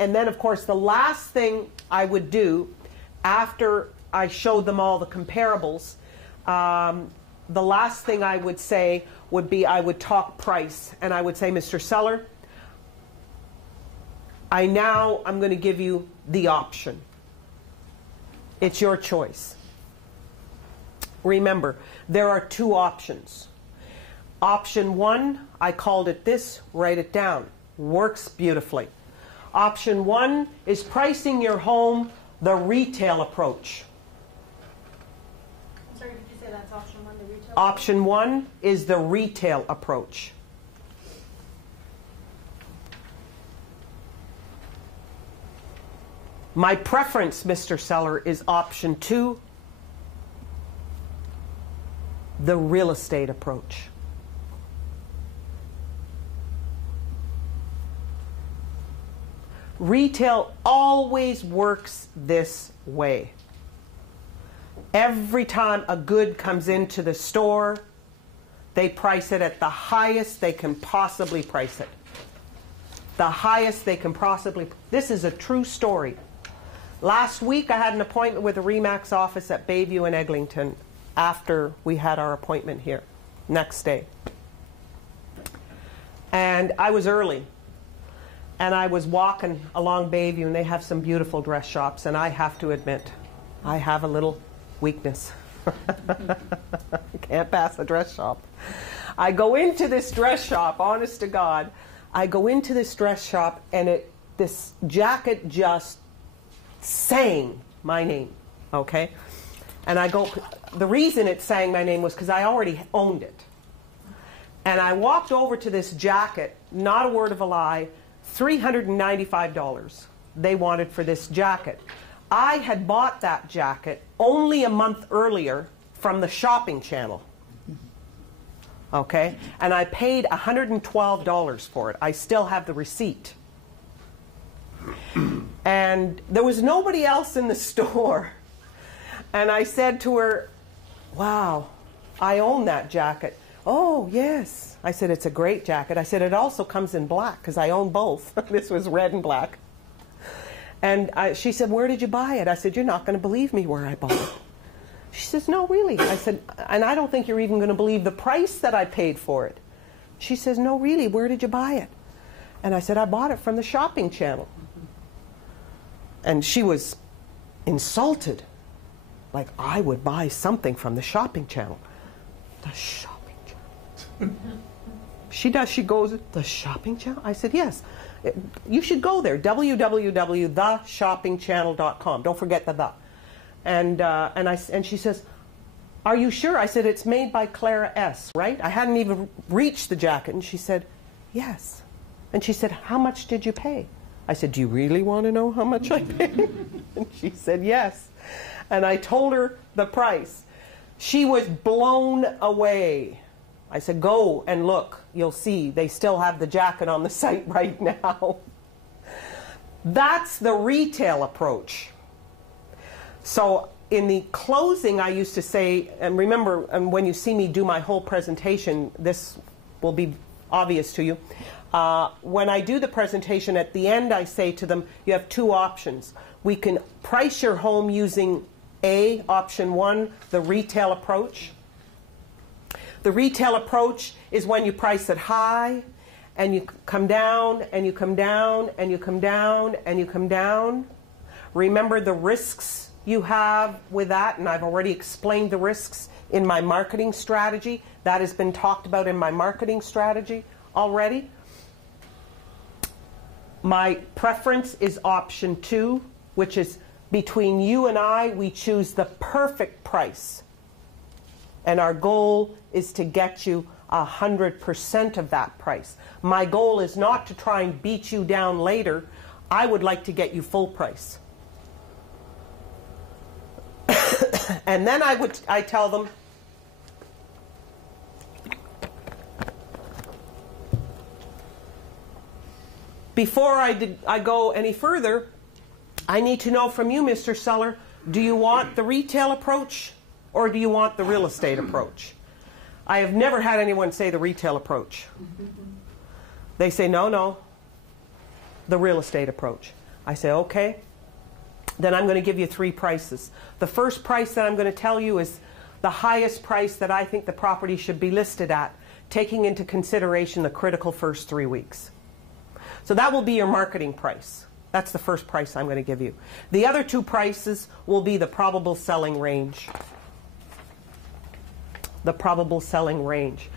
And then, of course, the last thing I would do after I showed them all the comparables, the last thing I would say would be I would talk price. And I would say, Mr. Seller, I'm going to give you the option. It's your choice. Remember, there are two options. Option one, I called it this, write it down. Works beautifully. Option one is pricing your home the retail approach. I'm sorry, did you say that's option one, the retail? Option one is the retail approach. My preference, Mr. Seller, is option two, the real estate approach. Retail always works this way. Every time a good comes into the store, they price it at the highest they can possibly price it. The highest they can possibly. This is a true story. Last week I had an appointment with the RE/MAX office at Bayview and Eglinton after we had our appointment here, next day. And I was early. And I was walking along Bayview, and they have some beautiful dress shops. And I have to admit, I have a little weakness. Can't pass a dress shop. I go into this dress shop, honest to God. I go into this dress shop, and this jacket just sang my name, okay? And I go, the reason it sang my name was because I already owned it. And I walked over to this jacket, not a word of a lie, $395 they wanted for this jacket. I had bought that jacket only a month earlier from the shopping channel. Okay? And I paid $112 for it. I still have the receipt. And there was nobody else in the store. And I said to her, wow, I own that jacket. Oh, yes. I said, it's a great jacket. I said, it also comes in black because I own both. This was red and black. And she said, where did you buy it? I said, you're not going to believe me where I bought it. She says, no, really. I said, and I don't think you're even going to believe the price that I paid for it. She says, no, really, where did you buy it? And I said, I bought it from the shopping channel. And she was insulted. Like, I would buy something from the shopping channel. The shopping channel. She goes, the shopping channel? I said, yes. You should go there, www.theshoppingchannel.com. Don't forget the. And she says, are you sure? I said, it's made by Clara S., right? I hadn't even reached the jacket. And she said, yes. And she said, how much did you pay? I said, do you really want to know how much I paid? And she said, yes. And I told her the price. She was blown away. I said, go and look. You'll see. They still have the jacket on the site right now. That's the retail approach. So in the closing, I used to say, and remember, when you see me do my whole presentation, this will be obvious to you. When I do the presentation, at the end, I say to them, you have two options. We can price your home using A, option one, the retail approach. The retail approach is when you price it high, and you come down, and you come down, and you come down, and you come down. Remember the risks you have with that, and I've already explained the risks in my marketing strategy. That has been talked about in my marketing strategy already. My preference is option two, which is between you and I, we choose the perfect price. And our goal is to get you 100% of that price. My goal is not to try and beat you down later. I would like to get you full price. And then I tell them, before I go any further, I need to know from you, Mr. Seller, do you want the retail approach or do you want the real estate approach? I have never had anyone say the retail approach. They say, no, the real estate approach. I say, okay. Then I'm going to give you 3 prices. The first price that I'm going to tell you is the highest price that I think the property should be listed at, taking into consideration the critical first 3 weeks. So that will be your marketing price. That's the first price I'm going to give you. The other 2 prices will be the probable selling range. The probable selling range.